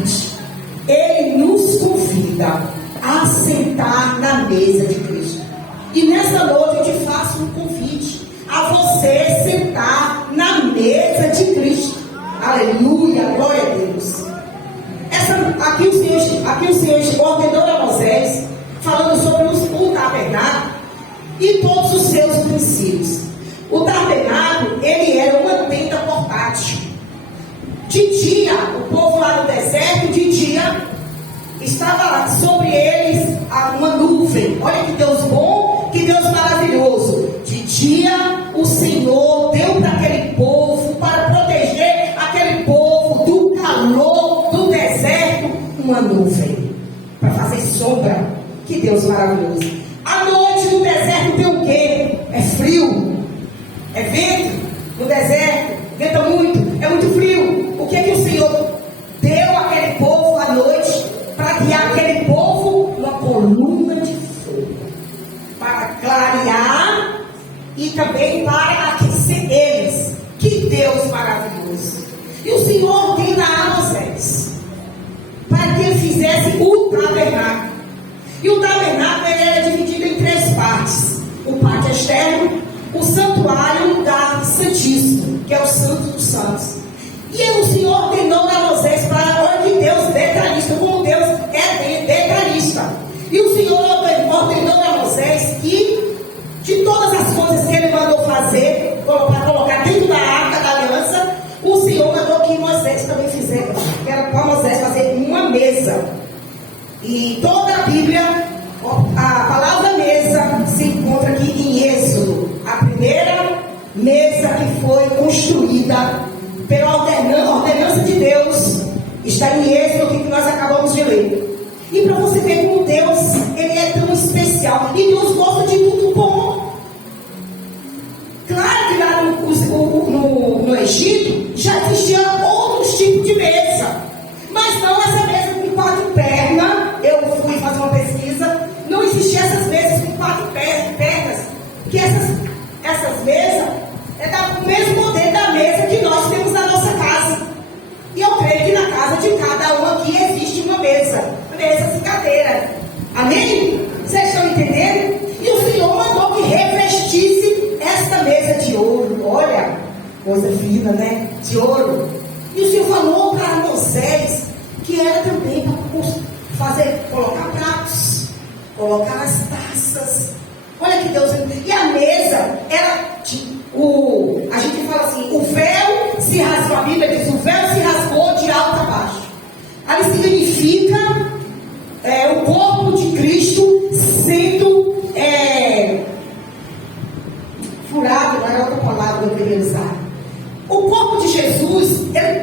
convite. Ele nos convida a sentar na mesa de Cristo. E nessa noite eu te faço um convite a você sentar na mesa de Cristo. Aleluia, glória a Deus. Aqui o Senhor ordenou a Moisés, falando sobre o tabernáculo e todos os seus princípios. O tabernáculo, ele era uma tenda portátil. De dia, o povo lá no deserto, de dia, estava lá sobre eles uma nuvem. Olha que Deus bom, que Deus maravilhoso. De dia, o Senhor deu para aquele povo, para proteger aquele povo do calor do deserto, uma nuvem, para fazer sombra. Que Deus maravilhoso. À noite no deserto tem o quê? É frio, é vento. No deserto, venta muito, é muito frio. O que é que o Senhor deu àquele povo à noite? Para guiar aquele povo, uma coluna de fogo, para clarear e também para aquecer eles. Que Deus maravilhoso. E o Senhor ordena a Moisés para que ele fizesse o tabernáculo. E o tabernáculo ele era dividido em 3 partes: o pátio externo, o santuário e o lugar santíssimo, que é o santo dos santos. E o Senhor ordenou a Moisés para, olha que Deus detalhista, como Deus é detalhista. E o Senhor ordenou a Moisés que, de todas as coisas que ele mandou fazer, para colocar dentro da arca da aliança, o Senhor mandou que Moisés também fizesse, era para Moisés fazer uma mesa. E toda a Bíblia, a palavra mesa se encontra aqui em Êxodo. A primeira mesa que foi construída pela ordenança de Deus está em Êxodo, que nós acabamos de ler. E para você ver como Deus, ele é tão especial. E Deus gosta de tudo bom. Claro que lá no Egito já existiam outros tipos de mesa, mas não essa mesa com 4 pernas. Eu fui fazer uma pesquisa, não existiam essas mesas com 4 pernas, porque essas mesas é do mesmo modelo da mesa que nós temos na nossa casa. E eu creio que na casa de cada um aqui existe uma mesa e cadeira. Amém? Vocês estão entendendo? E o Senhor mandou que revestisse esta mesa de ouro. Olha, coisa fina, né? De ouro. E o Senhor falou para Moisés que era também para colocar pratos, colocar as taças. Olha que Deus. E a mesa era a gente fala assim, o véu se rasgou, a Bíblia diz, o véu se rasgou de alto a baixo. Ali significa o corpo de Cristo sendo furado, não era outra palavra que eu queria usar. O corpo de Jesus, ele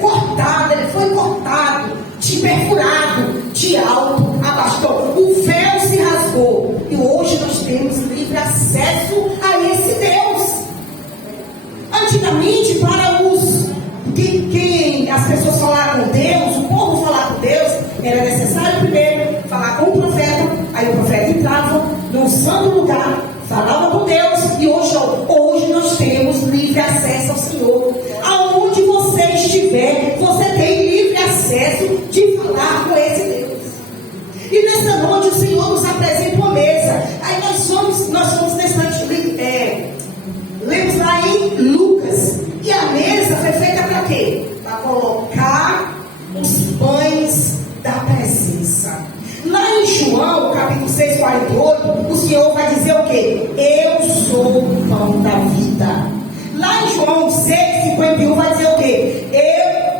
foi cortado, perfurado, de alto a baixo. Então, o véu se rasgou. E hoje nós temos livre acesso a esse Deus. Antigamente, para as pessoas falar com Deus, o povo falar com Deus, era necessário primeiro falar com o profeta. Aí o profeta entrava num santo lugar, falava com Deus. E hoje nós temos livre acesso ao Senhor. Aonde você estiver, você tem livre acesso de falar com esse Deus. E nessa noite o Senhor nos apresenta uma mesa. Aí nós somos nessa lemos lá em Lucas. E a mesa foi feita para quê? Para colocar os pães da presença. Lá em João, capítulo 6, 48, o Senhor vai dizer o quê? Eu sou o pão da vida. Lá em João 6, 51 vai dizer o quê?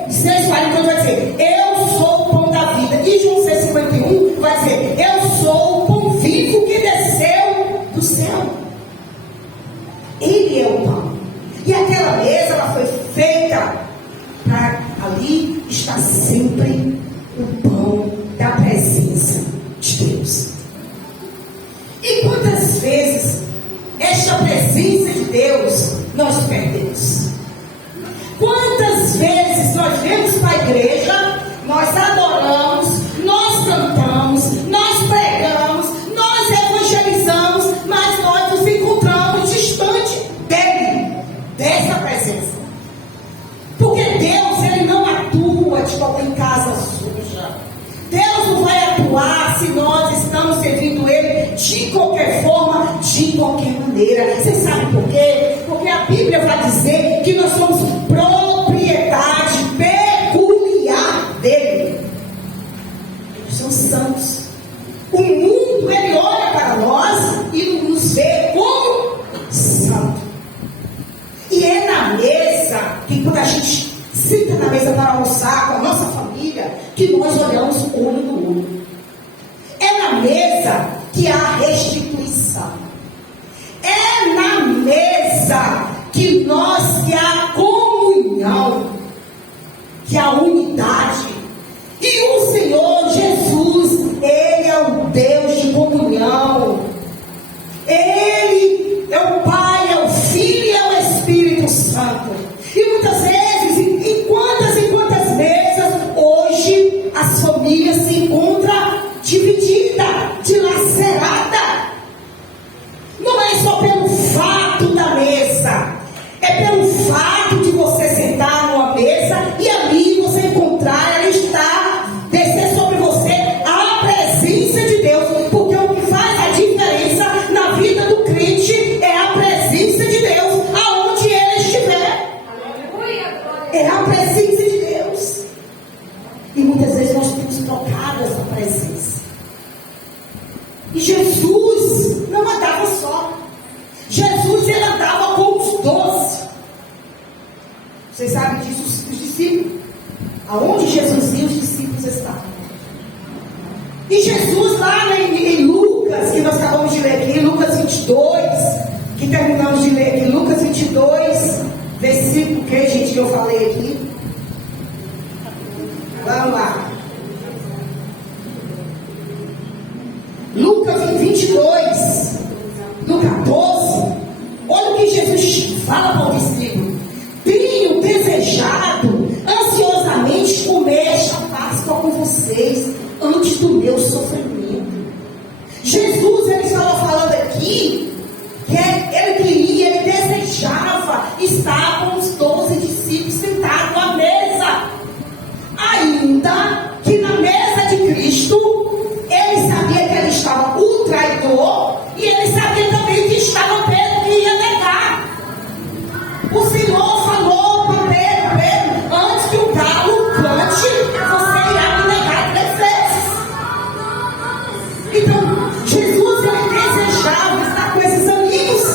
6, 48 vai dizer, eu sou o pão da vida. E João 6, 51 vai dizer, eu sou o pão vivo que desceu do céu. Ele é o pão. E aquela mesa, ela foi feita para ali estar sempre o pão da presença de Deus. E quantas vezes esta presença de Deus nós perdemos? Quantas vezes nós vemos para a igreja, nós adoramos, nós cantamos, nós pregamos, nós evangelizamos, mas nós nos encontramos distante dele, dessa presença. Porque Deus, ele não atua em casa suja. perdoar se nós estamos servindo Ele de qualquer forma, de qualquer maneira. Você sabe por quê? Porque a Bíblia vai dizer que nós somos propriedade peculiar dele. Nós somos santos. O mundo, ele olha para nós e nos vê como santo. E é na mesa que, quando a gente senta na mesa para almoçar com a nossa família, que nós olhamos olho no olho. É na mesa que há a restituição. É na mesa que há a comunhão, que há a unidade. E o Senhor Jesus, Ele é o Deus de comunhão. Ele é o Pai, é o Filho e é o Espírito Santo. E muitas vezes, em quantas mesas, hoje, as famílias se encontram divididas, dilacerada. Não é só pelo fato da mesa, é pelo fato de você sentar numa mesa e ali você encontrar, ela está, descer sobre você a presença de Deus. Porque o que faz a diferença na vida do crente é a presença de Deus, aonde ele estiver. É a presença de Deus. E muitas vezes nós temos trocado essa presença. E Jesus não andava só. Jesus, ele andava com os 12. Vocês sabem disso, os discípulos. Aonde Jesus ia, os discípulos estavam. E Jesus, lá em Lucas, que nós acabamos de ler aqui, Lucas 22, que terminamos de ler aqui, Lucas 22, versículo que, gente, que eu falei aqui. Vamos lá. Lucas 22, no 14, olha o que Jesus fala para o discípulo. Tenho desejado ansiosamente comer esta Páscoa com vocês antes do meu sofrimento. Jesus, ele estava falando aqui que ele queria, ele desejava estar com os 12 discípulos sentados à mesa. Ainda que na mesa de Cristo, ele sabia que ele estava o traidor e ele sabia também que estava Pedro que ia negar. O Senhor falou para Pedro, antes que o galo cante, você irá me negar 3 vezes. Então, Jesus, ele desejava estar com esses amigos.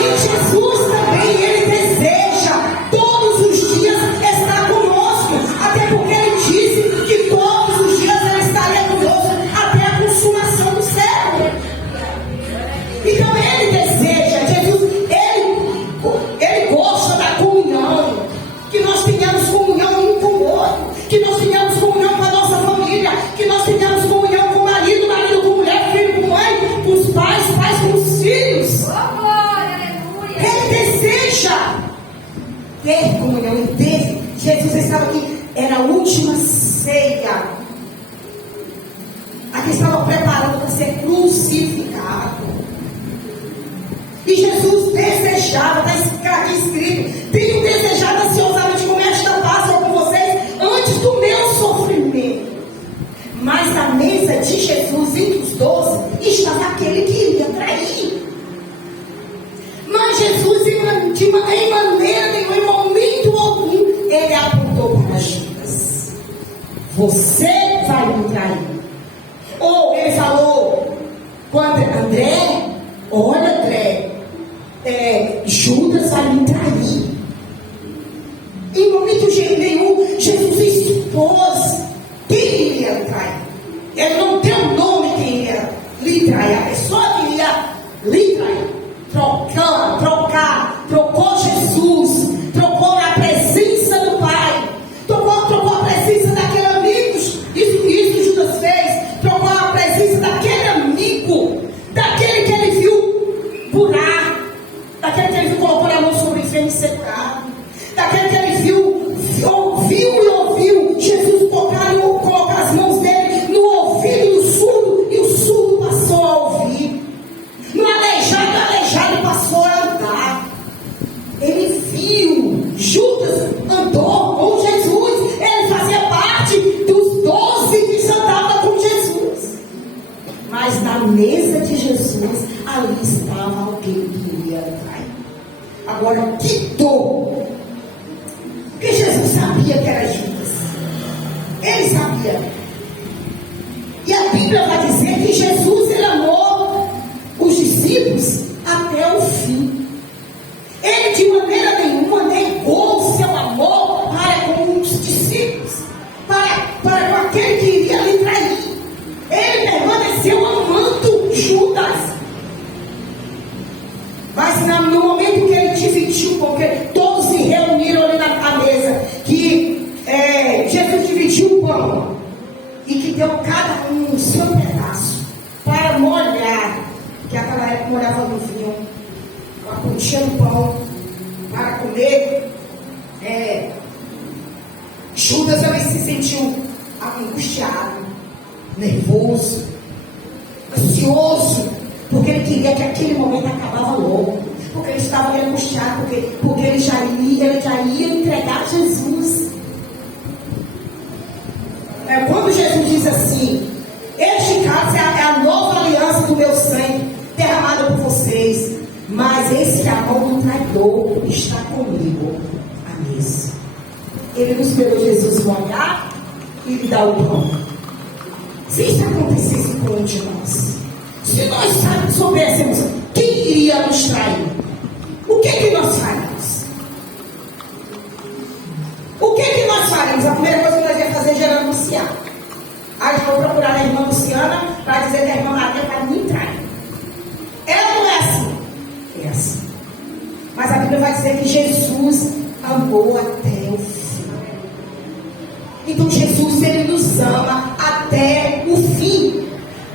E Jesus também, ele deseja todos os dias estar conosco. Até porque ele disse que todos os dias ele estaria conosco até a consumação do século. Então ele deseja, Jesus, ele gosta da comunhão, que nós tenhamos comunhão um com o outro, que nós tenhamos comunhão com a nossa família, que nós tenhamos comunhão com o marido, marido com mulher, filho com mãe, com os pais, pais com os filhos. Ele deseja ter comunhão, ele teve. Jesus estava aqui, era a última ceia. Aqui estava preparando para ser crucificado. E Jesus desejava, está aqui escrito, tenho desejado ansiosamente comer esta Páscoa com vocês antes do meu sofrimento. Mas na mesa de Jesus, entre os 12, estava aquele que iria trair. Mas Jesus, em maneira nenhuma, em momento algum, ele apontou para Judas: você vai me trair. Ou ele falou com André: olha, André, Judas vai me trair. Em momento nenhum, Jesus expôs quem iria trair. Ele não deu nome quem iria lhe trair. A pessoa que iria lhe trair. Trocou Jesus, trocou a presença do Pai, trocou a presença daquele amigo. Isso Judas fez. Trocou a presença daquele amigo, daquele que ele viu curar, daquele que ele viu colocou a mão sobre o enfermo e ser curado, daquele que ele ouviu e ouviu Jesus colocar as mãos dele no ouvido do surdo, e o surdo passou a ouvir. No aleijado, o aleijado passou a ousadia. E a Bíblia vai dizer que Jesus, ele amou os discípulos até o fim. Ele de maneira nenhuma negou o seu amor para com os discípulos, para com aquele que iria lhe trair. Ele permaneceu amando Judas. Mas no momento que ele dividiu, porque todos se reuniram ali na mesa, que Jesus dividiu o pão e que deu cada um o seu pedaço para molhar, que aquela época molhava no vinho, para encher o pão, para comer. Judas ele se sentiu angustiado, nervoso, ansioso, porque ele queria que aquele momento acabava logo, porque ele estava angustiado, porque ele já ia entregar Jesus. Quando Jesus diz assim: este cálice é a nova aliança do meu sangue derramado por vocês, mas esse amor do traidor está comigo à mesa. Ele nos pegou Jesus molhar e lhe dá o pão. Se isso acontecesse com um de nós, se nós soubéssemos quem iria nos trair, o que nós faríamos? O que nós faríamos? A primeira coisa que nós íamos fazer era anunciar. Aí eu vou procurar a irmã Luciana para dizer que a irmã Maria está me trair. Ela não é assim. É assim. Mas a Bíblia vai dizer que Jesus amou até o fim. Então Jesus, ele nos ama até o fim.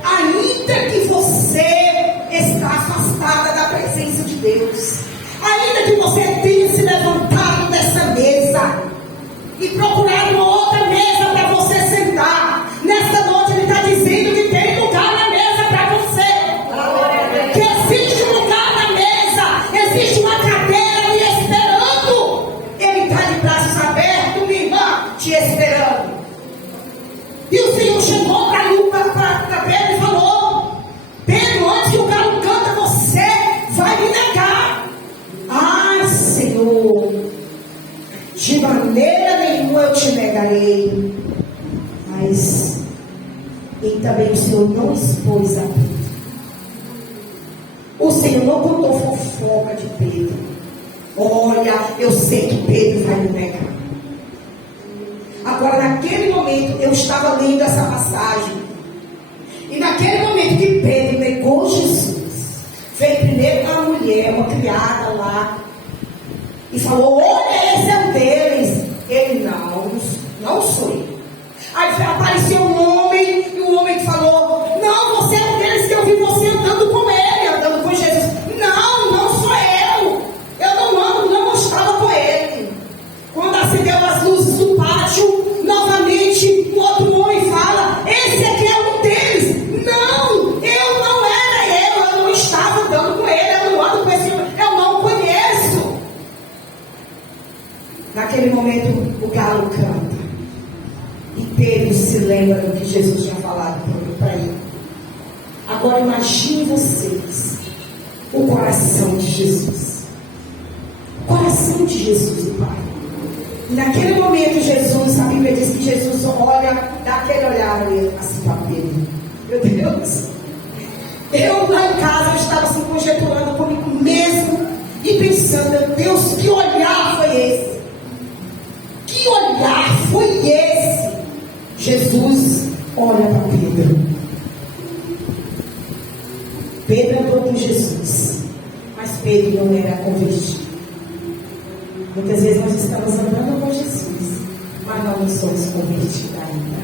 Ainda que você está afastada da presença de Deus, ainda que você tenha se levantado dessa mesa e procurado uma outra mesa para você sentar, nesta noite ele está dizendo que tem lugar na mesa para você, que existe um lugar na mesa, existe uma cadeira lhe esperando. Ele está de braços abertos, minha irmã, te esperando. E o Senhor chegou para Pedro e falou: Pedro, antes que o galo canta, você vai me negar. Ah, Senhor, de maneira nenhuma eu te negarei. Mas e também o Senhor não expôs a Pedro. O Senhor não contou fofoca de Pedro. Olha, eu sei que Pedro vai me negar. Agora, naquele momento, eu estava lendo essa passagem. E naquele momento que Pedro negou Jesus, veio primeiro uma mulher, uma criada lá, e falou: olha, esse é um deles. Ele: não sou eu. Aí apareceu um homem, e o homem falou: não, você é um deles, que eu vi você andando com ele, andando com Jesus. Não sou eu. Eu não ando, não estava com ele. Quando acendeu as luzes do pátio, novamente o outro homem fala: esse aqui é um deles. Não, eu não era eu não estava andando com ele, eu não ando com esse homem, eu não conheço. Naquele momento o galo canta. E Pedro se lembra do que Jesus tinha falado para ele. Agora imagine vocês o coração de Jesus. O coração de Jesus, o Pai. E naquele momento Jesus, a Bíblia diz que Jesus olha, dá aquele olhar ali, assim para Pedro. Meu Deus. Eu lá em casa, eu estava assim conjecturando comigo mesmo e pensando: meu Deus, que olhar foi esse? Que olhar foi esse? Jesus olha para Pedro. Pedro andou com Jesus, mas Pedro não era convertido. Muitas vezes nós estamos andando com Jesus, mas não nos somos convertidos ainda.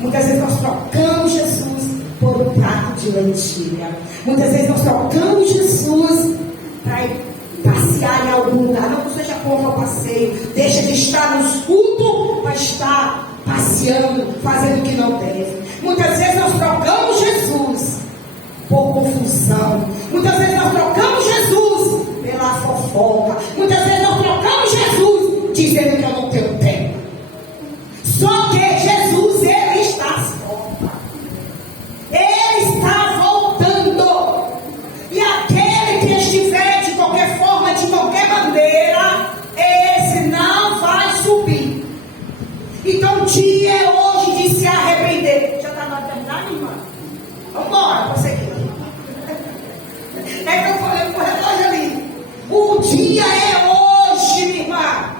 Muitas vezes nós trocamos Jesus por um prato de lentilha. Muitas vezes nós trocamos Jesus para ir passear em algum lugar. Não seja contra o passeio, deixa de estar nos cultos para estar passeando, fazendo o que não deve. Muitas vezes nós trocamos Jesus por confusão. Muitas vezes nós trocamos Jesus pela fofoca. Muitas vezes nós trocamos Jesus dizendo que eu não tenho tempo. Só que Jesus, ele está às portas. Ele está voltando. E aquele que estiver de qualquer forma, de qualquer maneira, esse não vai subir. Então o dia é hoje de se vai terminar, irmã? Vamos embora, prosseguir. É que eu falei pro relógio ali. O dia é hoje, minha irmã.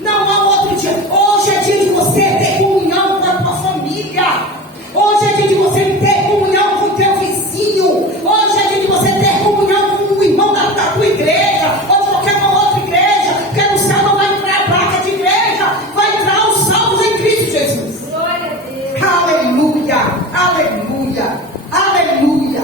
Não há outro dia. Hoje é dia de você ter comunhão com a tua família. Hoje é dia de você ter comunhão com o teu vizinho. Hoje é dia de você ter comunhão com o irmão da tua igreja. Ou de qualquer uma outra igreja. Porque no céu não vai entrar a placa de igreja. Vai entrar os salvos em Cristo Jesus. Glória a Deus. Aleluia. Aleluia. Aleluia.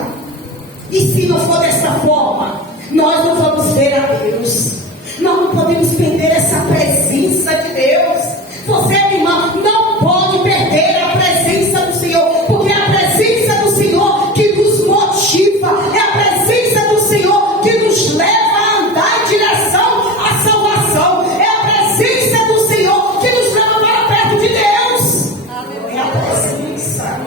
E se não for dessa forma, nós não vamos ver a Deus. Nós não podemos perder essa presença de Deus. Você, irmã, não pode perder a presença do Senhor, porque é a presença do Senhor que nos motiva, é a presença do Senhor que nos leva a andar em direção à salvação, é a presença do Senhor que nos leva para perto de Deus. É a presença.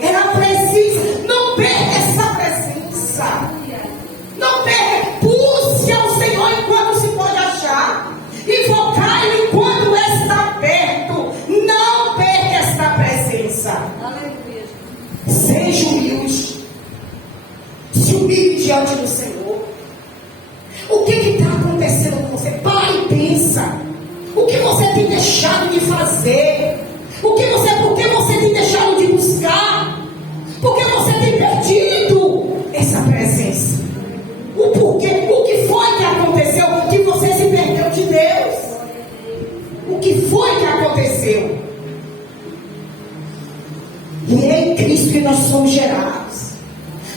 É a presença. Não perca essa presença. Não perca. Busque ao Senhor enquanto se pode achar. Invocar-lhe enquanto está perto. Não perca esta presença. Seja humilde. Se humilhe diante do Senhor. O que está acontecendo com você? Pare e pensa. O que você tem deixado de fazer? Por que você tem deixado de buscar? Por que você tem perdido essa presença? O porquê? O que foi que aconteceu que você se perdeu de Deus? O que foi que aconteceu? E é em Cristo que nós somos gerados.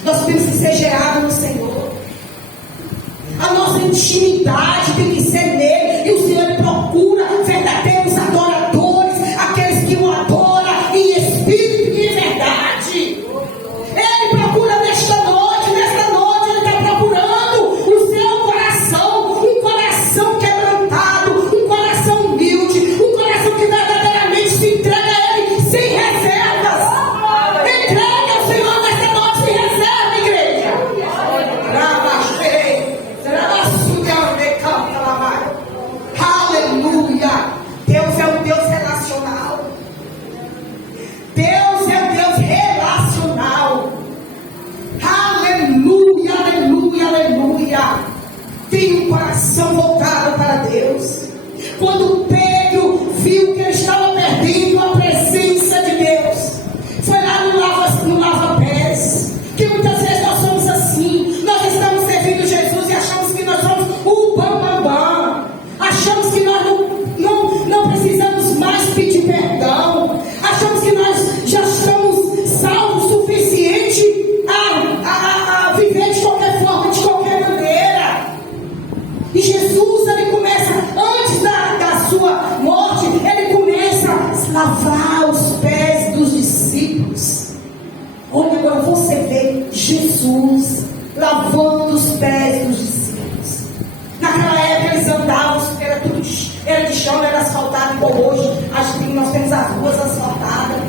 Nós temos que ser gerados no Senhor. A nossa intimidade tem que ser nele. E o Senhor procura verdadeiros adoradores, aqueles que o adoram em espírito e em verdade. Ele procura nesta noite ele está procurando o seu coração, um coração quebrantado, um coração humilde, um coração que verdadeiramente se entrega a Ele sem reservas. Entregue ao Senhor nesta noite sem reserva, igreja. Aleluia. Deus é um Deus relacional. Deus é um Deus relacional. Aleluia, aleluia, aleluia. Tem um coração voltado para Deus. Quando Pedro viu que ele estava perdendo a presença de Deus, foi lá no lava-pés. Que muitas vezes nós somos assim. Nós estamos servindo Jesus e achamos que nós somos o bam. Achamos que nós não precisamos mais pedir perdão. Achamos que nós já estamos salvos o suficiente a viver de qualquer forma, de qualquer maneira. E Jesus, ele começa, antes da sua morte, ele começa a lavar os pés dos discípulos. Olha, agora você vê Jesus lavando os pés dos discípulos. Naquela época eles andavam, era de chão, era asfaltado, igual hoje. Acho que nós temos as ruas asfaltadas.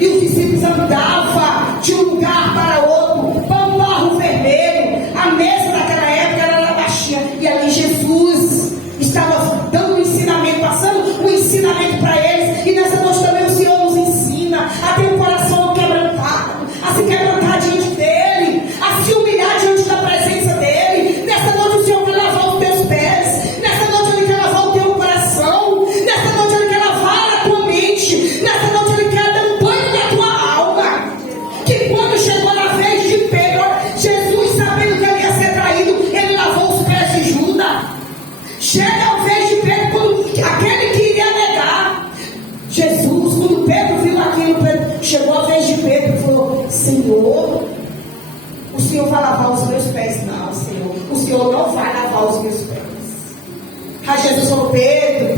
E os discípulos andavam de um lugar para outro, para um barro vermelho. A mesa daquela época era baixinha. E ali Jesus estava dando um ensinamento, passando um ensinamento para eles. E nessa noite também o Senhor nos ensina a ter um coração quebrantado, a se quebrantar diante dEle, a se humilhar diante da presença dEle. Nessa noite o Senhor quer lavar os teus pés. Nessa noite Ele quer lavar o teu coração. Nessa noite Ele quer lavar a tua mente. Nessa noite Ele quer dar um banho na tua alma. Que quando chegou na vez de Pedro, Jesus, sabendo que ele ia ser traído, ele lavou os pés de Judas. Chega a vez de Pedro, quando aquele que iria negar Jesus, quando Pedro viu aquilo, chegou a vez de Pedro e falou: Senhor, o Senhor vai lavar os meus pés? Não, Senhor, o Senhor não vai lavar os meus pés. Aí Jesus falou: Pedro,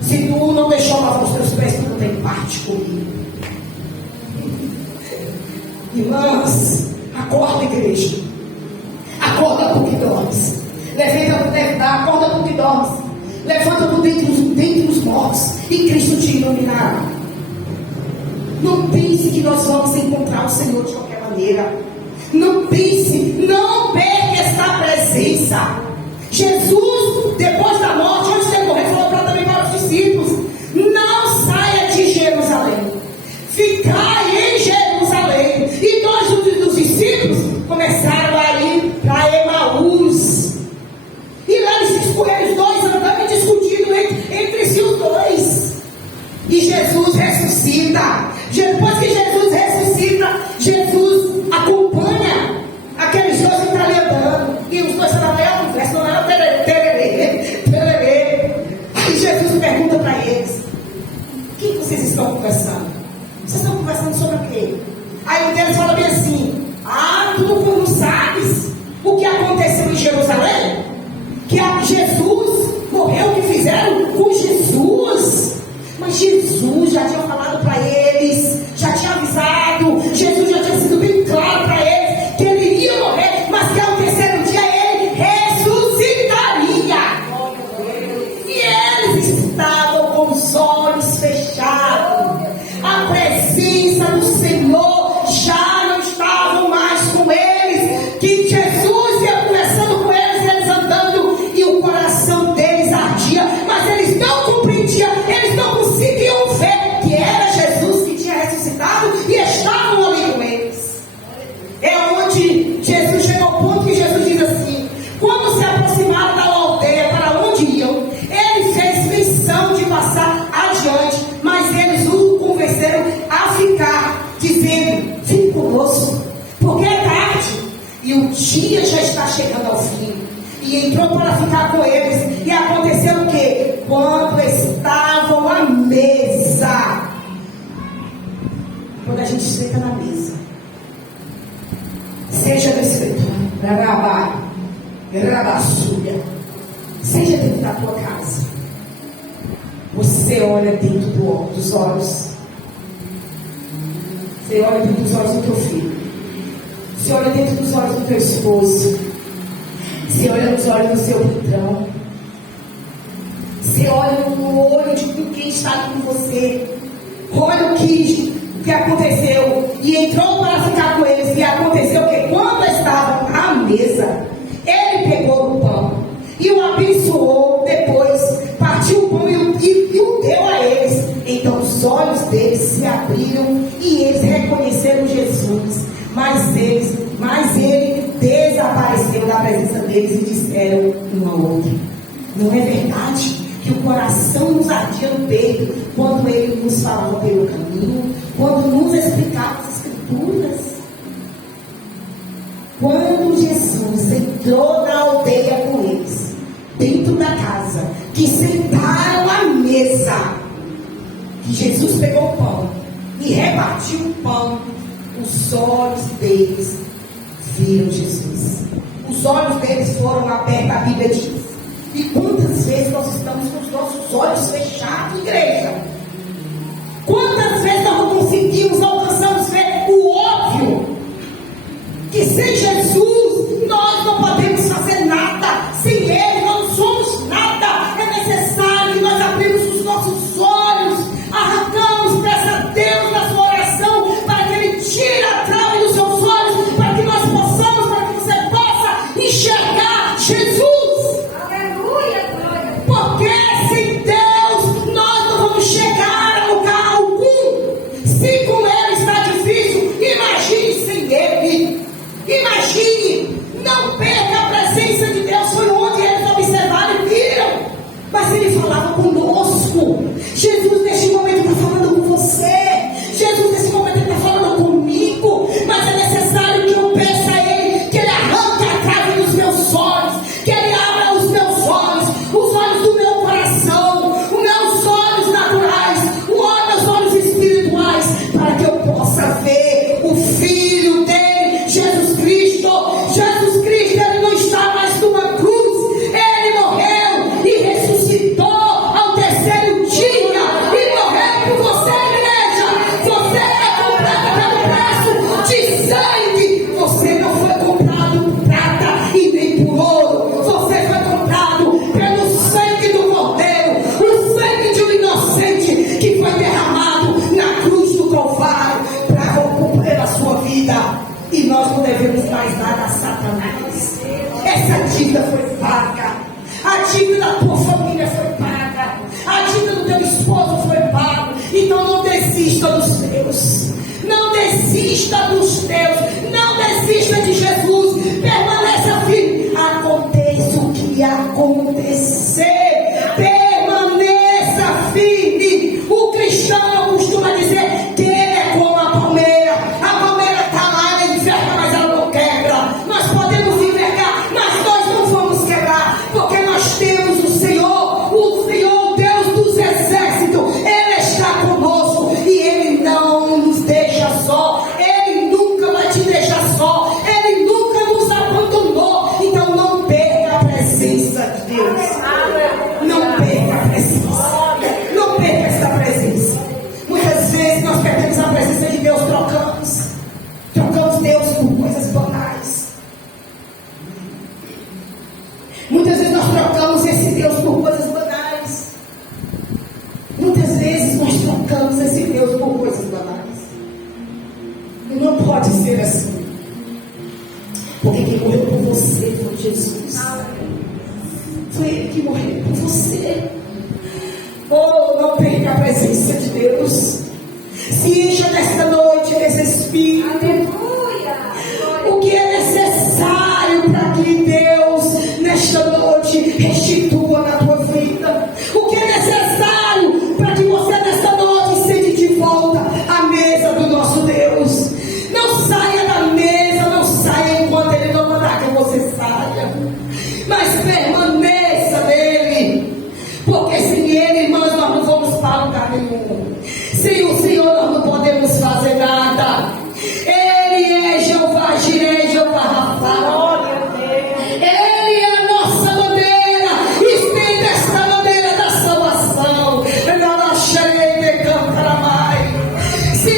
se tu não deixou lavar os teus pés, tu não tem parte comigo. Irmãs, acorda, igreja. Acorda tu que dormes. Acorda tu que dormes. Levanta tu dentre os mortos, e Cristo te iluminará. Não pense que nós vamos encontrar o Senhor de qualquer maneira. Não pense, não perca esta presença. Jesus, depois da morte, antes de morrer, falou também para os discípulos: não saia de Jerusalém. Fique cai em Jerusalém. E dois dos discípulos começaram a ir para Emaús. E lá eles dois andando e discutindo entre si os dois. E Jesus ressuscita. Depois que Jesus ressuscita, Jesus acompanha aqueles dois que estão ali andando. E os dois estavam ali a conversa, não era tererê. Aí Jesus pergunta para eles: o que vocês estão conversando? Vocês estão conversando sobre o quê? Aí um deles fala bem assim: tu não sabes o que aconteceu em Jerusalém? Que Jesus morreu, o que fizeram com Jesus? Mas Jesus já tinha falado para eles, já tinha avisado, Jesus já tinha sido bem claro para eles que ele iria morrer, mas que ao terceiro dia ele ressuscitaria. E eles estavam com os olhos fechados. A presença do Senhor já não estava mais com eles. Que Jesus ia conversando com eles andando, e o coração deles ardia, mas eles não compreendiam, eles não conseguiam ver que era Jesus que tinha ressuscitado e estavam ali com eles. É onde Jesus chegou ao ponto que Jesus diz assim: quando se aproximaram da aldeia para onde iam, ele fez menção de passar adiante, mas eles o convenceram a ficar, dizendo: fique conosco, porque é tarde e o dia já está chegando ao fim. E entrou para ficar com eles. E aconteceu o quê? Quando estavam à mesa. Quando a gente senta na mesa, seja no escritório, seja dentro da tua casa, você olha dentro dos olhos. Você olha dentro dos olhos do teu filho. Você olha dentro dos olhos do teu esposo. Você olha nos olhos do seu patrão. Você olha no olho de quem está ali com você. Olha o que aconteceu. E entrou para ficar com eles. E aconteceu que quando estavam à mesa, ele pegou o pão e o abençoou. Depois partiu o pão e o deu a eles. Então os olhos deles se abriram e eles reconheceram Jesus. Mas ele desapareceu da presença deles e disseram um ao outro: não é verdade que o coração nos ardia no peito quando ele nos falou pelo caminho, quando nos explicava as escrituras? Quando Jesus entrou na aldeia com eles, dentro da casa, que sentaram à mesa, que Jesus pegou o pão e repartiu o pão, os olhos deles viram Jesus. Os olhos deles foram abertos, a Bíblia diz. E quantas vezes nós estamos com os nossos olhos fechados, igreja? Quantas vezes nós não conseguimos, alcançamos ver o óbvio? Que sem Jesus nós não podemos fazer nada. Sem Ele nós não somos nada. É necessário que nós abrimos os nossos olhos, arrancamos, peça a Deus na sua oração para que Ele tire a trave dos seus olhos, para que nós possamos, para que você possa enxergar Jesus. Porque sem Deus nós não vamos chegar a lugar algum. Se com Ele está difícil, imagine sem Ele. Imagine, não perca a presença de Deus. Foi onde eles observaram e viram. Mas Ele falava conosco. Jesus neste momento está falando com você. Jesus nesse momento está falando comigo. Mas é necessário que eu peça a Ele que Ele arranque a trave dos meus olhos, que Ele abra os meus olhos, os olhos do meu coração, os meus olhos naturais, meus olhos espirituais, para que eu possa ver o Filho dele, Jesus Cristo. Jesus Cristo, Ele não está mais numa cruz, Ele morreu e ressuscitou ao terceiro dia, e morreu por você, igreja. Você é comprado pelo preço de sangue. Você não foi comprado por prata e nem por ouro. Você foi comprado pelo sangue do Cordeiro, o sangue de um inocente que foi derramado na cruz do Calvário para recuperar a sua vida. E nós não devemos mais nada a Satanás. Essa dívida foi paga. A dívida da tua família foi paga. A dívida do teu esposo foi paga. Então não desista dos teus. desista dos teus, não desista de Jesus, permaneça firme, aconteça o que acontecer, permaneça firme. O cristão costuma dizer que ele é como a palmeira está lá, ele enverga, mas ela não quebra. Nós podemos envergar, mas nós não vamos quebrar, porque nós temos o Senhor Deus dos exércitos, Ele está conosco e Ele não nos deixa só, Ele nunca vai te deixar só, Ele nunca nos abandonou. Então não perca a presença de Deus, não perca a presença, não perca essa presença. Muitas vezes nós perdemos a presença de Deus, trocamos Deus por coisas banais. Muitas vezes nós trocamos esse Deus por coisas banais. Muitas vezes nós trocamos esse Deus por coisas banais. E não pode ser assim. Porque quem morreu por você foi Jesus. Foi Ele que morreu por você. Oh, não perca a presença de Deus. Se encha nesta noite desse Espírito. Aleluia. O que é necessário para que Deus nesta noite restitua na tua vida? O que é necessário para que você nesta noite sente de volta a mesa do nosso Deus? Não saia da mesa, não saia enquanto Ele não mandar que você saia, mas permaneça nele, porque sem Ele, irmãos, nós não vamos para lugar nenhum. Sem o Senhor nós não podemos fazer nada. Ele é Jeová Jireh, Jeová Rafa. Ele é a nossa bandeira. Estenda esta bandeira da salvação. Se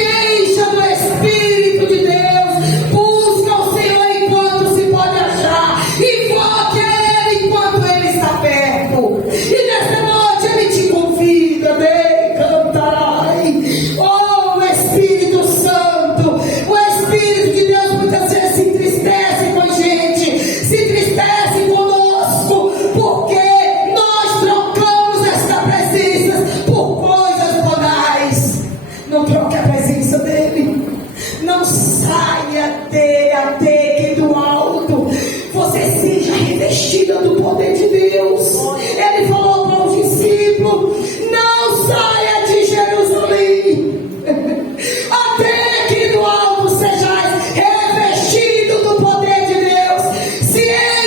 encha do Espírito de Deus. Busca o Senhor enquanto se pode achar. Invoque a Ele enquanto Ele está perto. E nesta noite Ele te convida. Vem cantar. Oh, Espírito Santo, o Espírito de Deus muitas vezes se entristece com a gente, se entristece conosco, porque nós trocamos esta presença por coisas banais. Não troque a presença dele, não saia dele até que do alto você seja revestida do poder de Deus. Ele falou para os discípulos: não saia de Jerusalém até que do alto sejais revestido do poder de Deus. Se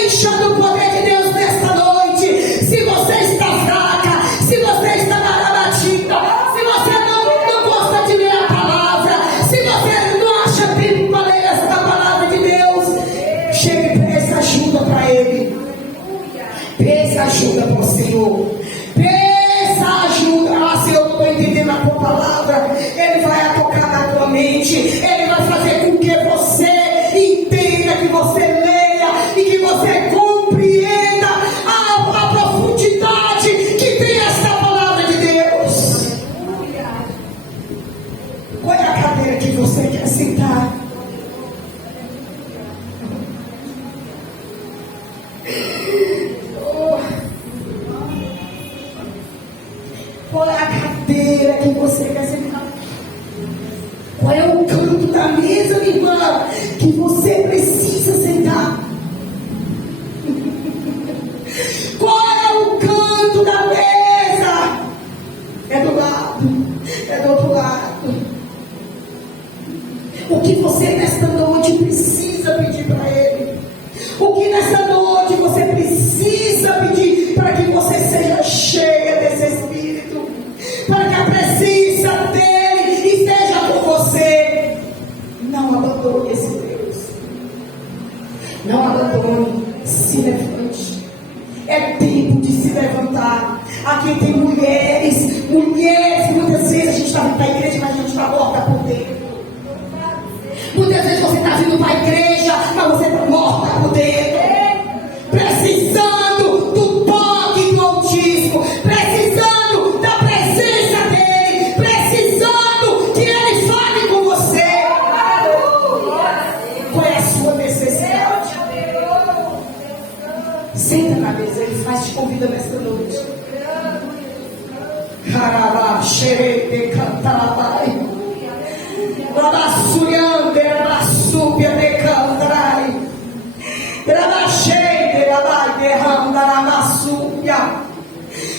encha do poder de Deus nesta noite. Se você está fraca, se você está barabatinha, se você não gosta de ler a palavra, se você não acha bíblico para ler esta palavra de Deus, chegue e peça ajuda para Ele. Peça ajuda para o Senhor. Peça ajuda. Ah, Senhor, eu não estou entendendo a tua palavra. Ele vai tocar na tua mente. Ele vai fazer com que você entenda, que você leia e que você compreenda a profundidade que tem essa palavra de Deus. Qual é a cadeira que você quer sentar? Qual é a cadeira que você quer sentar? Qual é o canto da mesa, minha irmã, que você precisa sentar? Qual é o canto da mesa? É do lado, é do outro lado. O que você nesta noite precisa pedir para Ele? O que nesta noite você precisa pedir para que você seja cheia desse Espírito? Para que a presença dEle esteja com você. Não abandone esse Deus. Não abandone. Se levante. É tempo de se levantar. Aqui tem mulheres. Muitas vezes a gente está vindo para a igreja, mas a gente está morta por dentro. Muitas vezes você está vindo para a igreja, mas você está morta por dentro. Precisando do toque do Altíssimo. Precisando da presença dEle. Precisando que Ele fale com você. Qual é a sua necessidade? Senta na mesa, Ele faz te convida nesta noite. Carabá, xerete, cantarabai. Rabassuriande, rabassupia, decandrai. Rabacheide, rabaderranda, rabassupia.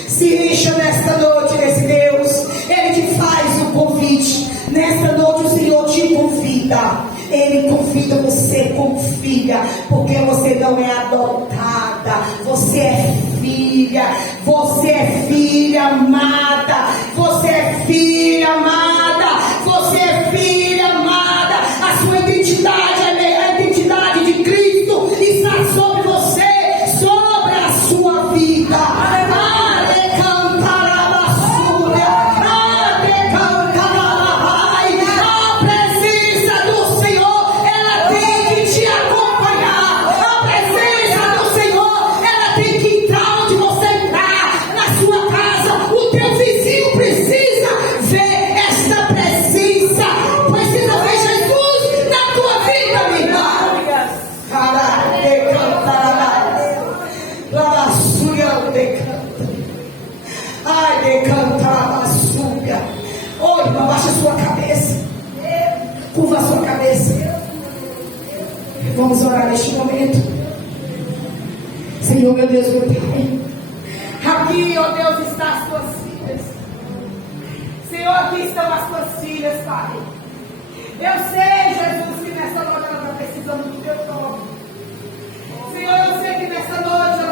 Se encha nesta noite desse Deus. Ele te faz um convite. Nesta noite o Senhor te convida. Ele convida você como filha, porque você não é adotada, você é filha, você é filha amada, você é filha amada, você é filha amada. A sua identidade é a identidade de Cristo, está sobre você, sobre a sua vida. Abaixa a sua cabeça, curva a sua cabeça. Vamos orar neste momento. Senhor, meu Deus, meu Pai, aqui, ó Deus, estão as tuas filhas. Senhor, aqui estão as tuas filhas, Pai. Eu sei, Jesus, que nessa noite ela está precisando do teu toque. Senhor, eu sei que nessa noite ela